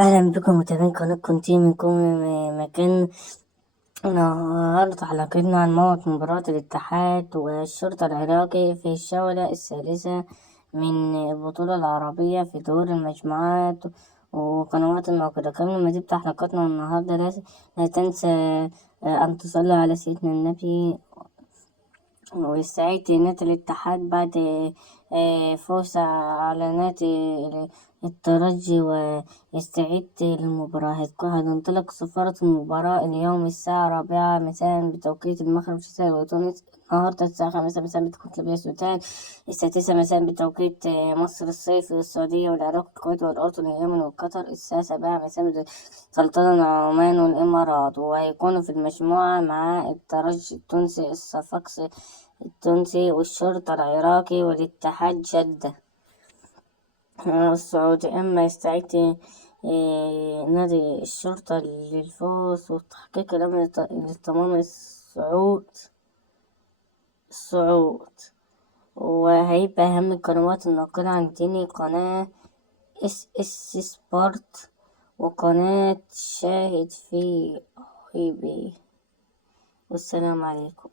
أهلا بكم متابعين قناة كونتي من كل مكان. النهاردة حلقتنا عن موعد مباراة الاتحاد والشرطة العراقي في الجولة الثالثة من البطولة العربية في دور المجموعات وقنوات الموقدة. قبل ما تبدأ حلقتنا النهاردة لا تنسى أن تصلي على سيدنا النبي. واستعيد نادي الاتحاد بعد فوز على نادي الترجي، ويستعيد للمباراة. هتنطلق صفارة المباراة اليوم الساعة 4 مساء بتوقيت المغرب الجزائر وتونس. النهاردة الساعة 5 مساء بتوقيت ليبيا السودان، الساعة 9 مساء بتوقيت مصر الصيف السعودية والعراق الكويت والأردن واليمن وقطر، الساعة 7 مساء سلطنة عمان والإمارات. وهيكونوا في المجموعة مع الترجي التونسي، الصفاقسي التونسي والشرطة العراقي والاتحاد جدة السعودي. أما يستعد نادي الشرطة للفوز وتحقيق الأمن للتمام الصعود. وهيبقى أهم القنوات الناقلة عن ديني قناة اس سبورت وقناة شاهد في IB. والسلام عليكم.